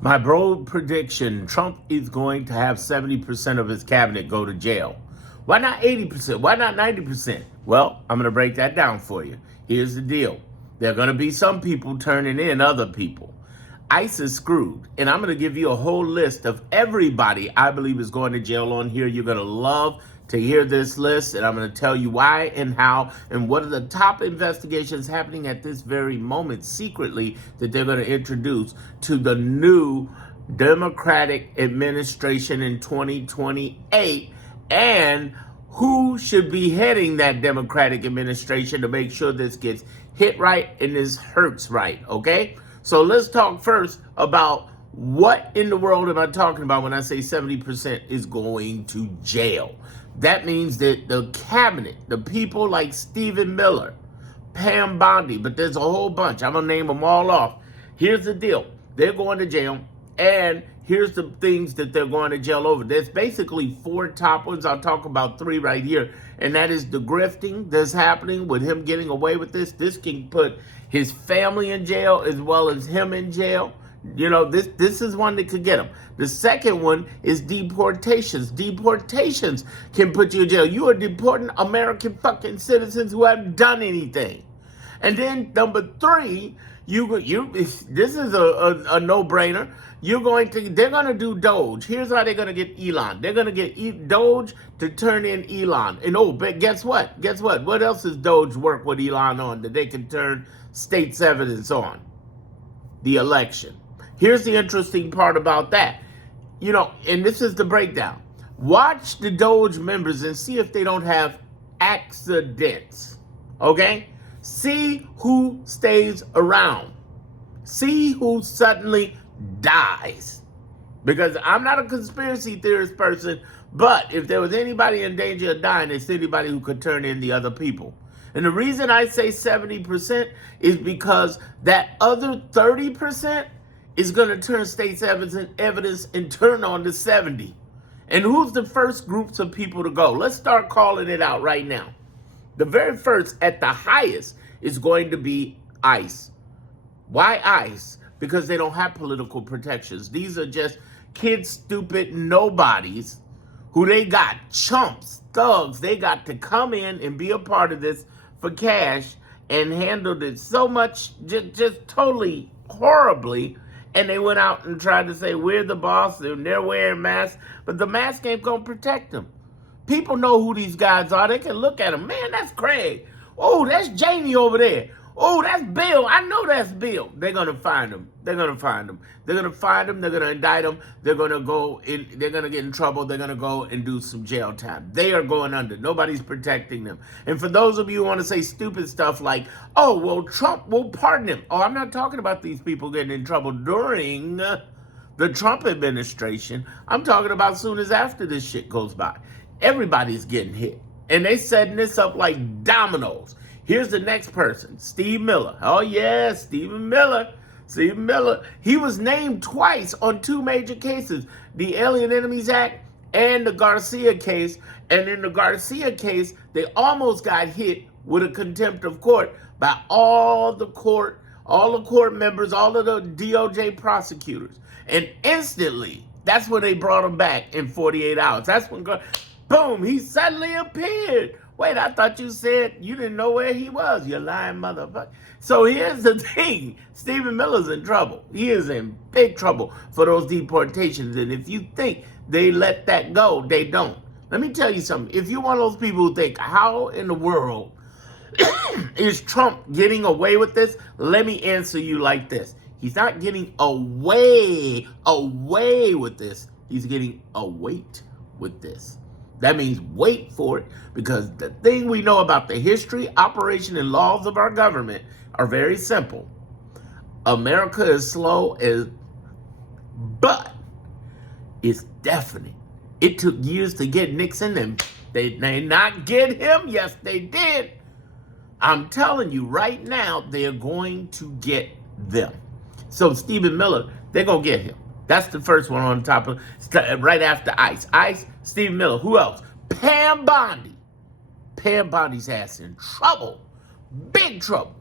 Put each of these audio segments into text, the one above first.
My bold prediction, Trump is going to have 70% of his cabinet go to jail. Why not 80%? Why not 90%? Well, I'm going to break that down for you. Here's the deal. There are going to be some people turning in other people. ICE is screwed. And I'm going to give you a whole list of everybody I believe is going to jail on here. You're going to love to hear this list, and I'm going to tell you why and how and what are the top investigations happening at this very moment secretly that they're going to introduce to the new Democratic administration in 2028, and who should be heading that Democratic administration to make sure this gets hit right and this hurts right, okay? So let's talk first about what in the world am I talking about when I say 70% is going to jail. That means that the cabinet, the people like Stephen Miller, Pam Bondi, but there's a whole bunch. I'm going to name them all off. Here's the deal. They're going to jail, and here's the things that they're going to jail over. There's basically four top ones. I'll talk about three right here, and that is the grifting that's happening with him getting away with this. This can put his family in jail as well as him in jail. You know, this is one that could get him. The second one is deportations. Deportations can put you in jail. You are deporting American fucking citizens who haven't done anything. And then number three, this is a no-brainer. They're gonna do Doge. Here's how they're gonna get Elon. They're gonna get Doge to turn in Elon. And but guess what? Guess what? What else does Doge work with Elon on that they can turn state's evidence on? The election. Here's the interesting part about that. You know, and this is the breakdown. Watch the Doge members and see if they don't have accidents. Okay? See who stays around. See who suddenly dies. Because I'm not a conspiracy theorist person, but if there was anybody in danger of dying, it's anybody who could turn in the other people. And the reason I say 70% is because that other 30% is going to turn state's evidence and turn on the 70. And who's the first groups of people to go? Let's start calling it out right now. The very first, at the highest, is going to be ICE. Why ICE? Because they don't have political protections. These are just kids, stupid nobodies who they got chumps, thugs. They got to come in and be a part of this for cash and handled it so much, just totally horribly. And they went out and tried to say, we're the boss, and they're wearing masks. But the mask ain't going to protect them. People know who these guys are. They can look at them. Man, that's Craig. Oh, that's Jamie over there. Oh, that's Bill. I know that's Bill. They're going to find him. They're going to find him. They're going to find him. They're going to indict him. They're going to go in. They're going to get in trouble. They're going to go and do some jail time. They are going under. Nobody's protecting them. And for those of you who want to say stupid stuff like, oh, well, Trump will pardon him. Oh, I'm not talking about these people getting in trouble during the Trump administration. I'm talking about as soon as after this shit goes by. Everybody's getting hit. And they setting this up like dominoes. Here's the next person, Steve Miller. Oh, yeah, Stephen Miller. Stephen Miller. He was named twice on two major cases, the Alien Enemies Act and the Garcia case. And in the Garcia case, they almost got hit with a contempt of court by all the court members, all of the DOJ prosecutors. And instantly, that's when they brought him back in 48 hours. That's when, boom, he suddenly appeared. Wait, I thought you said you didn't know where he was, you lying motherfucker. So here's the thing. Stephen Miller's in trouble. He is in big trouble for those deportations. And if you think they let that go, they don't. Let me tell you something. If you're one of those people who think, how in the world is Trump getting away with this? Let me answer you like this. He's not getting away with this. He's getting await with this. That means wait for it, because the thing we know about the history, operation, and laws of our government are very simple. America is slow, but it's definite. It took years to get Nixon, and they not get him. Yes, they did. I'm telling you right now, they're going to get them. So Stephen Miller, they're going to get him. That's the first one on top of, right after ICE. ICE, Steve Miller. Who else? Pam Bondi. Pam Bondi's ass in trouble. Big trouble.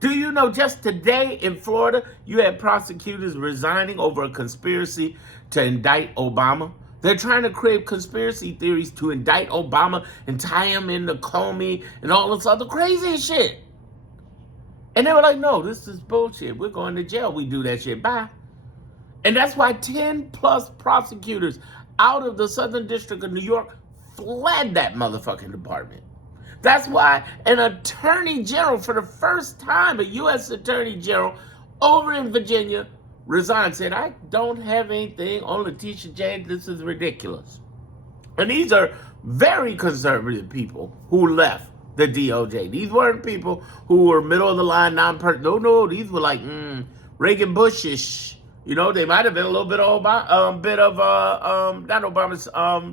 Do you know just today in Florida, you had prosecutors resigning over a conspiracy to indict Obama? They're trying to create conspiracy theories to indict Obama and tie him into Comey and all this other crazy shit. And they were like, no, this is bullshit. We're going to jail. We do that shit. Bye. And that's why 10 plus prosecutors out of the Southern District of New York fled that motherfucking department. That's why an attorney general, for the first time, a U.S. attorney general over in Virginia, resigned, said, I don't have anything on Letitia James. This is ridiculous. And these are very conservative people who left the DOJ. These weren't people who were middle of the line, non-partisan. No, these were like Reagan Bushish. You know, they might have been a little bit of not Obama's,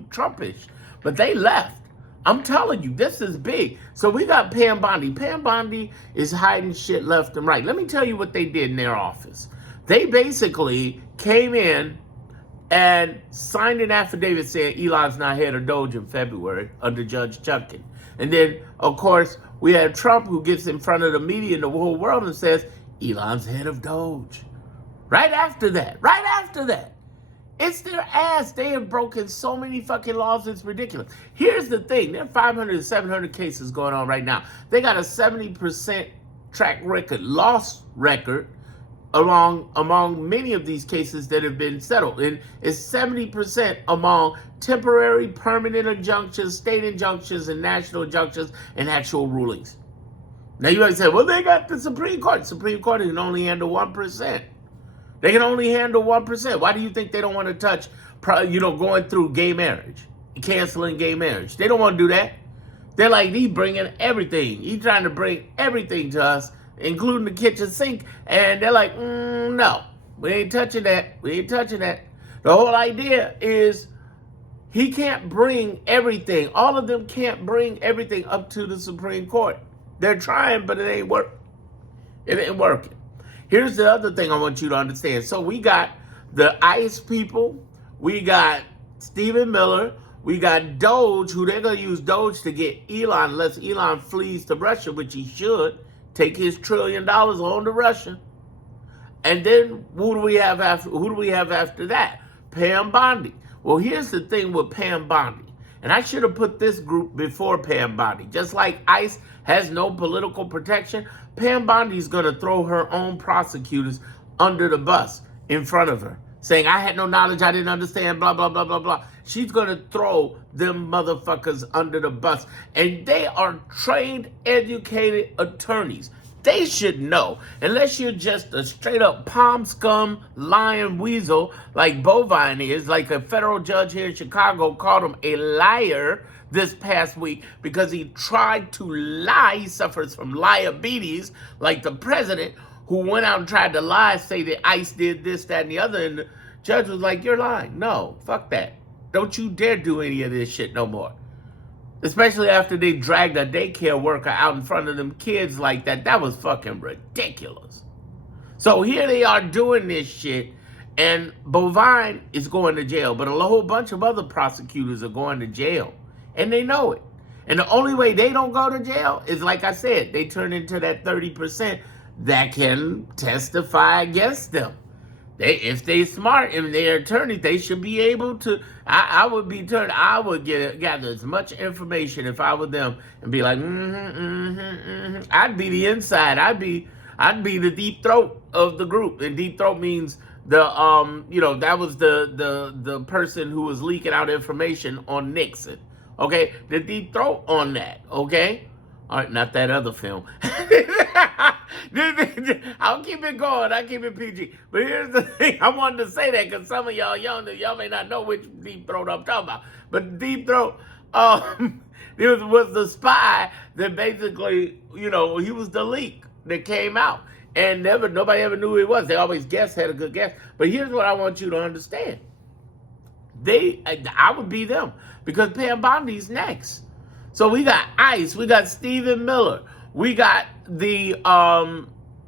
Trumpish, but they left. I'm telling you, this is big. So we got Pam Bondi. Pam Bondi is hiding shit left and right. Let me tell you what they did in their office. They basically came in and signed an affidavit saying Elon's not head of Doge in February under Judge Chutkan. And then, of course, we had Trump who gets in front of the media and the whole world and says, Elon's head of Doge. Right after that. It's their ass. They have broken so many fucking laws, it's ridiculous. Here's the thing. There are 500 to 700 cases going on right now. They got a 70% track record, loss record, among many of these cases that have been settled. And it's 70% among temporary, permanent injunctions, state injunctions, and national injunctions, and actual rulings. Now you might say, well, they got the Supreme Court. Supreme Court can only handle 1%. They can only handle 1%. Why do you think they don't want to touch, going through gay marriage, canceling gay marriage? They don't want to do that. They're like, he's bringing everything. He's trying to bring everything to us, including the kitchen sink. And they're like, no, we ain't touching that. The whole idea is he can't bring everything. All of them can't bring everything up to the Supreme Court. They're trying, but it ain't working. Here's the other thing I want you to understand. So we got the ICE people, we got Stephen Miller, we got Doge, who they're going to use Doge to get Elon, unless Elon flees to Russia, which he should, take his $1 trillion on to Russia. And then who do we have after that? Pam Bondi. Well, here's the thing with Pam Bondi. And I should have put this group before Pam Bondi. Just like ICE has no political protection, Pam Bondi's going to throw her own prosecutors under the bus in front of her, saying, I had no knowledge, I didn't understand, blah, blah, blah, blah, blah. She's going to throw them motherfuckers under the bus. And they are trained, educated attorneys. They should know, unless you're just a straight up palm scum lying weasel like Bovine is, like a federal judge here in Chicago called him a liar this past week because he tried to lie. He suffers from diabetes, like the president who went out and tried to lie, say that ICE did this, that, and the other. And the judge was like, you're lying. No, fuck that. Don't you dare do any of this shit no more. Especially after they dragged a daycare worker out in front of them kids like that. That was fucking ridiculous. So here they are doing this shit, and Bovine is going to jail, but a whole bunch of other prosecutors are going to jail, and they know it. And the only way they don't go to jail is, like I said, they turn into that 30% that can testify against them. If they smart, if they're attorneys, they should be able to. I would gather as much information if I were them and be like, I'd be the inside. I'd be the deep throat of the group. And deep throat means that was the person who was leaking out information on Nixon. Okay, the deep throat on that. Okay. All right, not that other film. I'll keep it going. I'll keep it PG. But here's the thing. I wanted to say that because some of y'all young, y'all may not know which Deep Throat I'm talking about. But Deep Throat was the spy that basically, he was the leak that came out. And nobody ever knew who he was. They always had a good guess. But here's what I want you to understand. I would be them because Pam Bondi's next. So we got ICE, we got Stephen Miller, we got the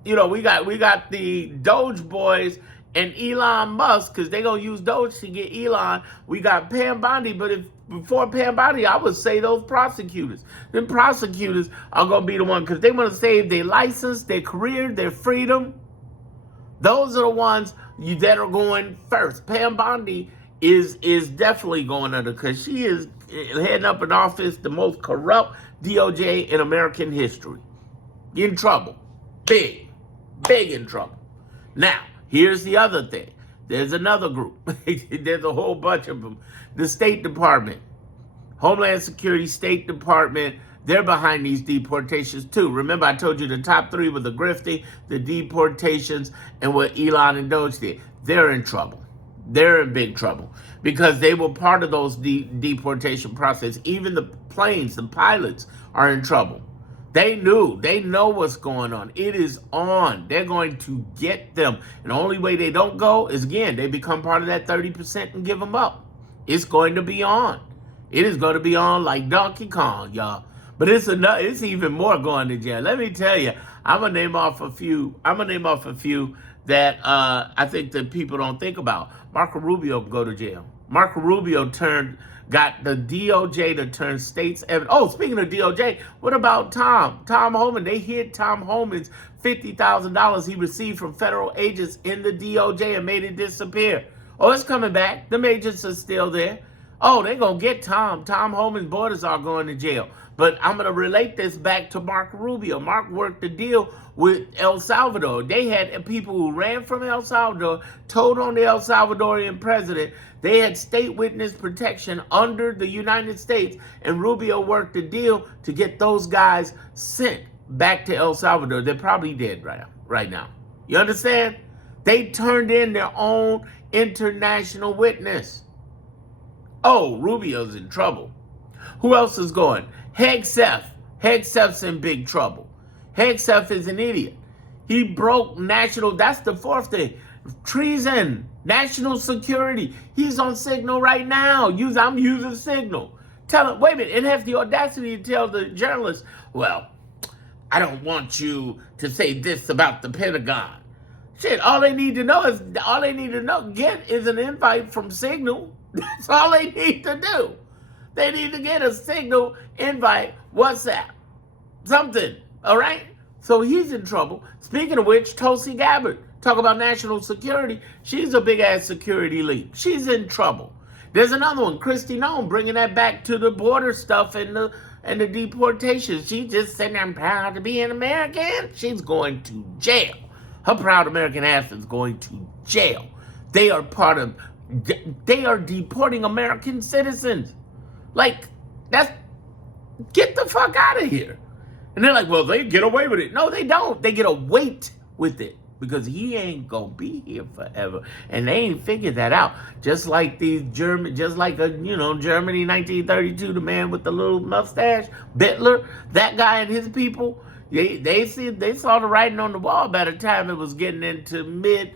we got the Doge boys and Elon Musk, because they're going to use Doge to get Elon. We got Pam Bondi, but before Pam Bondi, I would say those prosecutors. Them prosecutors are going to be the one, because they want to save their license, their career, their freedom. Those are the ones that are going first. Pam Bondi is definitely going under, because she is heading up an office, the most corrupt DOJ in American history. In trouble. Big in trouble. Now, here's the other thing. There's another group. There's a whole bunch of them. The State Department, Homeland Security, State Department, they're behind these deportations too. Remember, I told you the top three were the grifting, the deportations, and what Elon and Doge did. They're in trouble. They're in big trouble because they were part of those deportation process. Even the planes, the pilots are in trouble. They know what's going on. It is on. They're going to get them. And the only way they don't go is, again, they become part of that 30% and give them up. It's going to be on. It is going to be on like Donkey Kong, y'all. But it's even more going to jail. Let me tell you, I'm gonna name off a few that I think that people don't think about. Marco Rubio go to jail. Marco Rubio got the DOJ to turn states evidence. Oh, speaking of DOJ, what about Tom Homan? They hid Tom Homan's $50,000 he received from federal agents in the DOJ and made it disappear. Oh, it's coming back. The agents are still there. Oh, they're going to get Tom. Tom Homan's borders are going to jail. But I'm going to relate this back to Marco Rubio. Mark worked a deal with El Salvador. They had people who ran from El Salvador, told on the El Salvadorian president. They had state witness protection under the United States, and Rubio worked a deal to get those guys sent back to El Salvador. They're probably dead right now. You understand? They turned in their own international witness. Oh, Rubio's in trouble. Who else is going? Hegseth. Hegseth's in big trouble. Hegseth is an idiot. He broke that's the fourth thing. Treason, national security. He's on Signal right now. I'm using Signal. Tell him, wait a minute, and has the audacity to tell the journalist, well, I don't want you to say this about the Pentagon. Shit, all they need to get is an invite from Signal. That's all they need to do. They need to get a Signal invite, WhatsApp, something, all right? So he's in trouble. Speaking of which, Tulsi Gabbard, talk about national security. She's a big-ass security leak. She's in trouble. There's another one, Kristi Noem, bringing that back to the border stuff and the deportation. She just said, I'm proud to be an American. She's going to jail. Her proud American ass is going to jail. They are deporting American citizens. Like, get the fuck out of here. And they're like, well, they get away with it. No, they don't. They get away with it because he ain't gonna be here forever. And they ain't figured that out. Just like Germany 1932, the man with the little mustache, Hitler, that guy and his people, they saw the writing on the wall by the time it was getting into mid,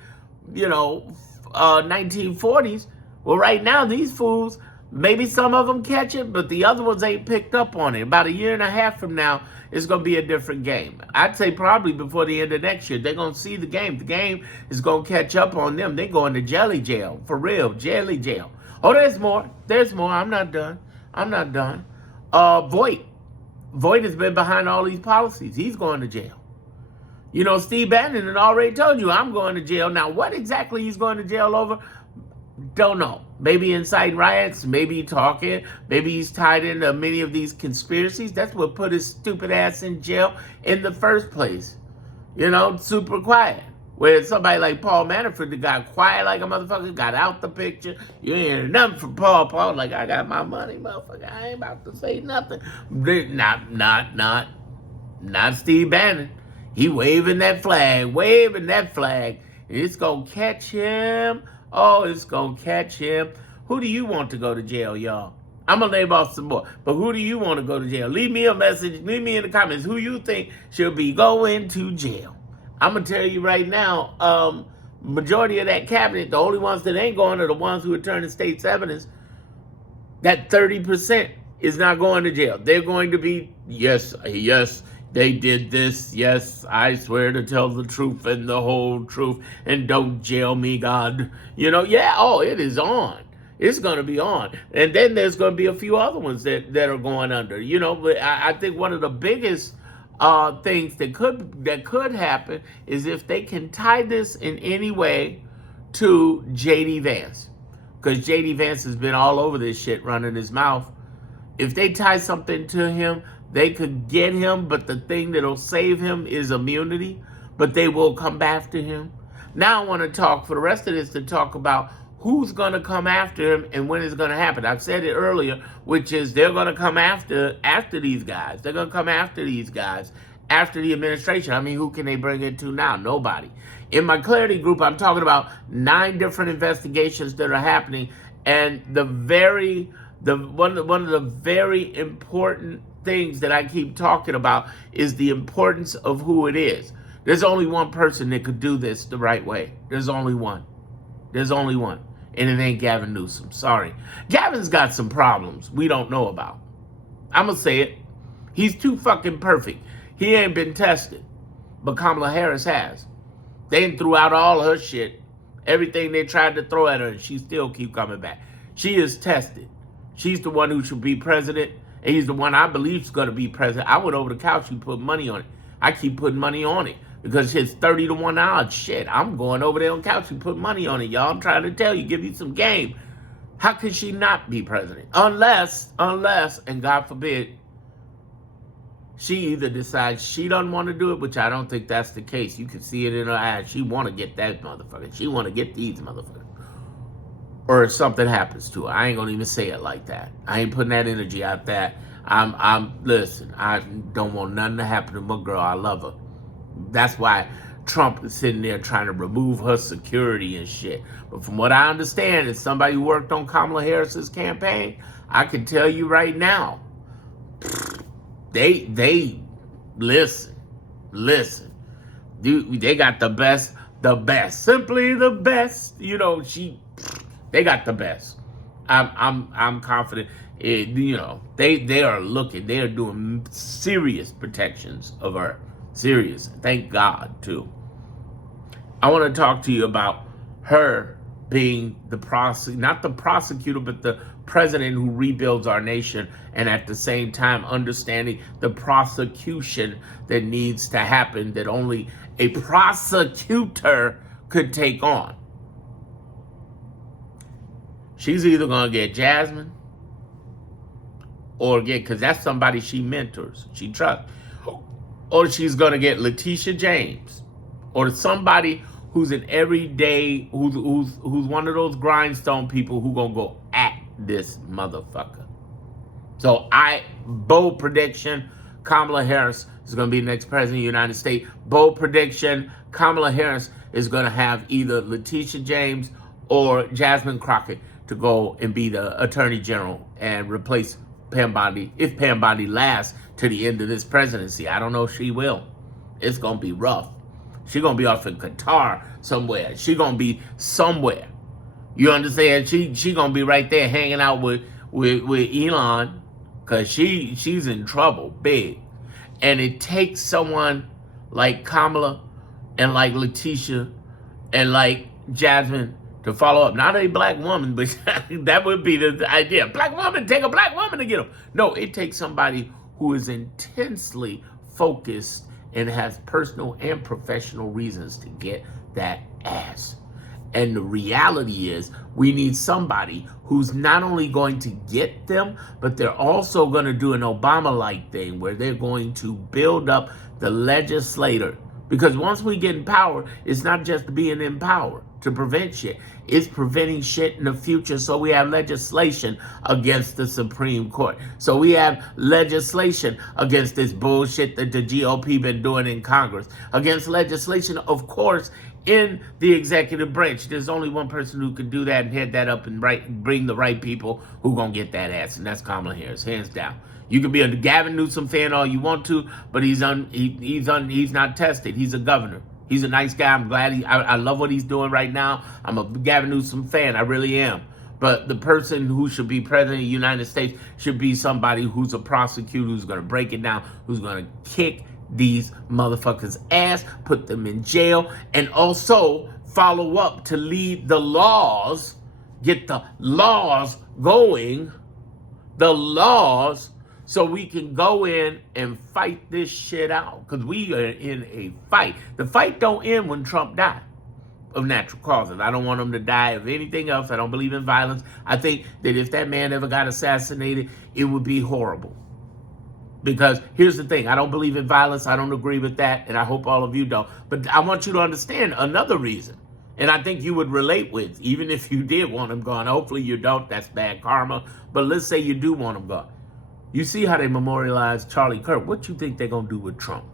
1940s. Well, right now, these fools, maybe some of them catch it, but the other ones ain't picked up on it. About a year and a half from now, it's going to be a different game. I'd say probably before the end of next year, they're going to see the game. The game is going to catch up on them. They're going to jelly jail. For real, jelly jail. Oh, there's more. There's more. I'm not done. Voight has been behind all these policies. He's going to jail. Steve Bannon had already told you, I'm going to jail. Now, what exactly he's going to jail over? Don't know. Maybe inciting riots, maybe talking, maybe he's tied into many of these conspiracies. That's what put his stupid ass in jail in the first place. Super quiet. Where somebody like Paul Manafort that got quiet like a motherfucker, got out the picture. You ain't hear nothing from Paul. Paul like, I got my money, motherfucker. I ain't about to say nothing. Not Steve Bannon. He waving that flag. It's going to catch him. Oh, it's going to catch him. Who do you want to go to jail, y'all? I'm going to name off some more. But who do you want to go to jail? Leave me a message. Leave me in the comments who you think should be going to jail. I'm going to tell you right now, majority of that cabinet, the only ones that ain't going are the ones who are turning state's evidence. That 30% is not going to jail. They're going to be, yes, They did this. Yes, I swear to tell the truth and the whole truth. And don't jail me, God. Yeah, oh, it is on. It's going to be on. And then there's going to be a few other ones that are going under. But I think one of the biggest things that could happen is if they can tie this in any way to JD Vance. Because JD Vance has been all over this shit running his mouth. If they tie something to him, they could get him, but the thing that'll save him is immunity. But they will come after him. Now I want to talk for the rest of this to talk about who's going to come after him and when it's going to happen. I've said it earlier, which is they're going to come after these guys. They're going to come after these guys after the administration. I mean, who can they bring it to now? Nobody. In my Clarity group, I'm talking about 9 different investigations that are happening, and one of the very important things that I keep talking about is the importance of who it is. There's only one person that could do this the right way. There's only one. There's only one. And it ain't Gavin Newsom. Sorry. Gavin's got some problems we don't know about. I'm going to say it. He's too fucking perfect. He ain't been tested. But Kamala Harris has. They threw out all her shit. Everything they tried to throw at her, and she still keep coming back. She is tested. She's the one who should be president. And he's the one I believe is going to be president. I went over the couch and put money on it. I keep putting money on it. Because it's 30 to 1 odds. Shit, I'm going over there on the couch and put money on it, y'all. I'm trying to tell you, give you some game. How could she not be president? Unless, and God forbid, she either decides she doesn't want to do it, which I don't think that's the case. You can see it in her eyes. She want to get that motherfucker. She want to get these motherfuckers. Or if something happens to her. I ain't going to even say it like that. I ain't putting that energy out there. Listen, I don't want nothing to happen to my girl. I love her. That's why Trump is sitting there trying to remove her security and shit. But from what I understand, as somebody who worked on Kamala Harris's campaign, I can tell you right now, they listen. They got the best, simply the best. They got the best. I'm confident. They are looking. They are doing serious protections of her. Serious. Thank God, too. I want to talk to you about her being not the prosecutor, but the president who rebuilds our nation, and at the same time understanding the prosecution that needs to happen that only a prosecutor could take on. She's either going to get Jasmine because that's somebody she mentors, she trusts. Or she's going to get Letitia James, or somebody who's an everyday, who's one of those grindstone people who going to go at this motherfucker. So bold prediction, Kamala Harris is going to be the next president of the United States. Bold prediction, Kamala Harris is going to have either Letitia James or Jasmine Crockett to go and be the attorney general and replace Pam Bondi, if Pam Bondi lasts to the end of this presidency. I don't know if she will. It's going to be rough. She's going to be off in Qatar somewhere. She's going to be somewhere. You understand? She going to be right there hanging out with Elon, because she's in trouble, big. And it takes someone like Kamala and like Letitia and like Jasmine to follow up. Not a black woman, but that would be the idea. Black woman, take a black woman to get them. No, it takes somebody who is intensely focused and has personal and professional reasons to get that ass. And the reality is, we need somebody who's not only going to get them, but they're also going to do an Obama-like thing where they're going to build up the legislator. Because once we get in power, it's not just being in power to prevent shit. It's preventing shit in the future. So we have legislation against the Supreme Court. So we have legislation against this bullshit that the GOP been doing in Congress. Against legislation, of course, in the executive branch. There's only one person who can do that and head that up and bring the right people who gonna get that ass, and that's Kamala Harris, hands down. You can be a Gavin Newsom fan all you want to, but he's not tested. He's a governor. He's a nice guy. I'm glad I love what he's doing right now. I'm a Gavin Newsom fan. I really am. But the person who should be president of the United States should be somebody who's a prosecutor, who's going to break it down, who's going to kick these motherfuckers' ass, put them in jail, and also follow up to lead the laws, get the laws going, the laws, so we can go in and fight this shit out. Because we are in a fight. The fight don't end when Trump dies of natural causes. I don't want him to die of anything else. I don't believe in violence. I think that if that man ever got assassinated, it would be horrible. Because here's the thing, I don't believe in violence. I don't agree with that, and I hope all of you don't. But I want you to understand another reason, and I think you would relate with, even if you did want him gone. Hopefully you don't. That's bad karma. But let's say you do want him gone. You see how they memorialized Charlie Kirk. What you think they're going to do with Trump?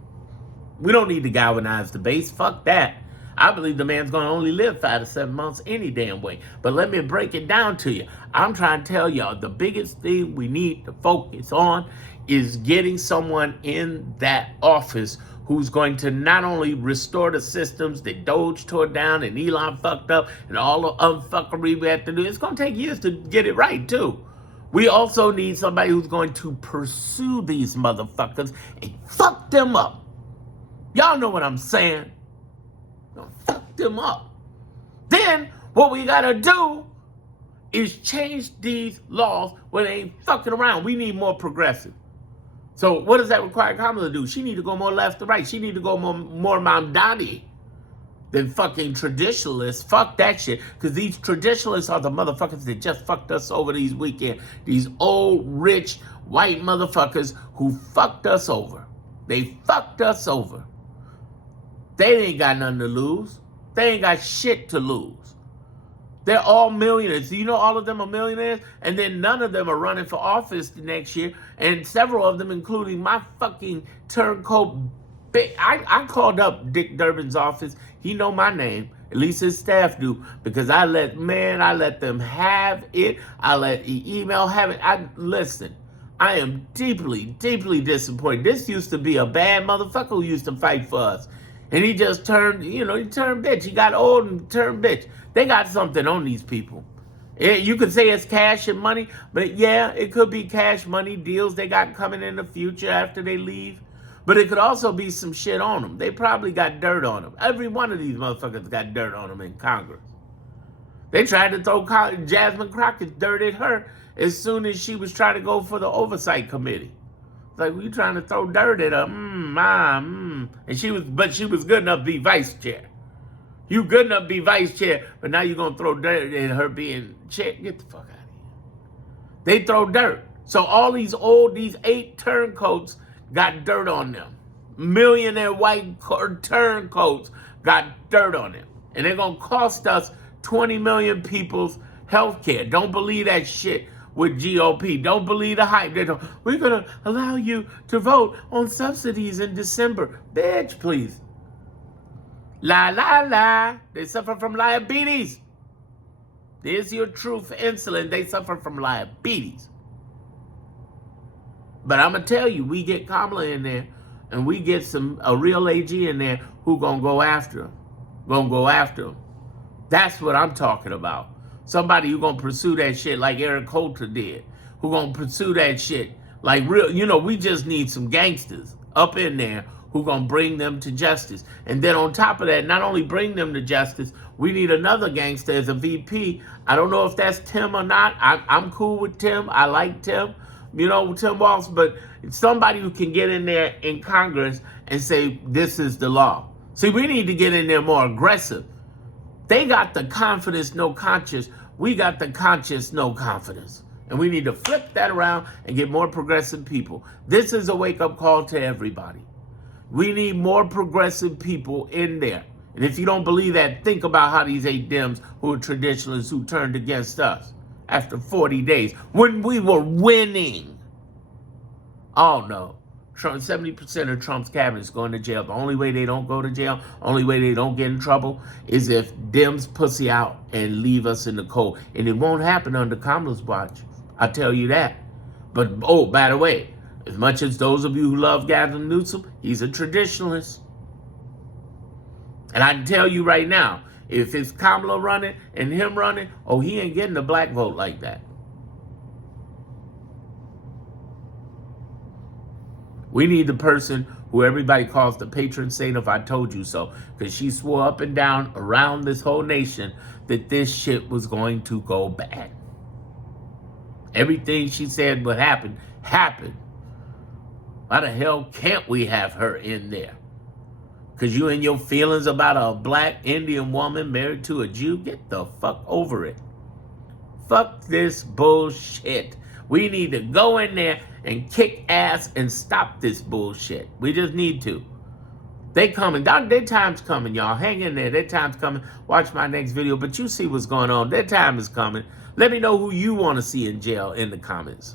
We don't need to galvanize the base. Fuck that. I believe the man's going to only live 5 to 7 months any damn way. But let me break it down to you. I'm trying to tell y'all the biggest thing we need to focus on is getting someone in that office who's going to not only restore the systems that Doge tore down and Elon fucked up and all the unfuckery we have to do. It's going to take years to get it right, too. We also need somebody who's going to pursue these motherfuckers and fuck them up. Y'all know what I'm saying. Fuck them up. Then what we gotta do is change these laws where they ain't fucking around. We need more progressive. So what does that require Kamala to do? She need to go more left to right. She need to go more Mamdani than fucking traditionalists. Fuck that shit. Because these traditionalists are the motherfuckers that just fucked us over these weekends. These old, rich, white motherfuckers who fucked us over. They fucked us over. They ain't got nothing to lose. They ain't got shit to lose. They're all millionaires. You know all of them are millionaires? And then none of them are running for office the next year. And several of them, including my fucking turncoat. I called up Dick Durbin's office. He know my name. At least his staff do. Because I let them have it. I let email have it. Listen, I am deeply, deeply disappointed. This used to be a bad motherfucker who used to fight for us. And he just turned, he turned bitch. He got old and turned bitch. They got something on these people. You could say it's cash and money, but yeah, it could be cash, money, deals they got coming in the future after they leave. But it could also be some shit on them. They probably got dirt on them. Every one of these motherfuckers got dirt on them in Congress. They tried to throw Jasmine Crockett's dirt at her as soon as she was trying to go for the oversight committee. Like, we trying to throw dirt at her. And she was good enough to be vice chair. You good enough to be vice chair, but now you're going to throw dirt at her being chair. Get the fuck out of here. They throw dirt. So all these 8 turncoats got dirt on them. Millionaire white turncoats got dirt on them. And they're going to cost us 20 million people's health care. Don't believe that shit with GOP. Don't believe the hype. We're going to allow you to vote on subsidies in December. Bitch, please. La, la, la. They suffer from diabetes. There's your truth for insulin. They suffer from diabetes. But I'm going to tell you, we get Kamala in there, and we get a real AG in there who going to go after him. That's what I'm talking about. Somebody who gonna pursue that shit like Eric Holder did. Who gonna pursue that shit like real, we just need some gangsters up in there who gonna bring them to justice. And then on top of that, not only bring them to justice, we need another gangster as a VP. I don't know if that's Tim or not. I'm cool with Tim. I like Tim. Tim Walz, but somebody who can get in there in Congress and say, this is the law. See, we need to get in there more aggressive. They got the confidence, no conscience. We got the conscience, no confidence. And we need to flip that around and get more progressive people. This is a wake-up call to everybody. We need more progressive people in there. And if you don't believe that, think about how these 8 Dems who are traditionalists who turned against us after 40 days when we were winning. Oh, no. 70% of Trump's cabinet is going to jail. The only way they don't go to jail, only way they don't get in trouble is if Dems pussy out and leave us in the cold. And it won't happen under Kamala's watch. I tell you that. But, by the way, as much as those of you who love Gavin Newsom, he's a traditionalist. And I can tell you right now, if it's Kamala running and him running, he ain't getting the black vote like that. We need the person who everybody calls the patron saint of I told you so, because she swore up and down around this whole nation that this shit was going to go bad. Everything she said would happen, happened. Why the hell can't we have her in there? Because you and your feelings about a black Indian woman married to a Jew? Get the fuck over it. Fuck this bullshit. We need to go in there and kick ass and stop this bullshit. We just need to. They coming. Their time's coming, y'all. Hang in there. Their time's coming. Watch my next video. But you see what's going on. Their time is coming. Let me know who you want to see in jail in the comments.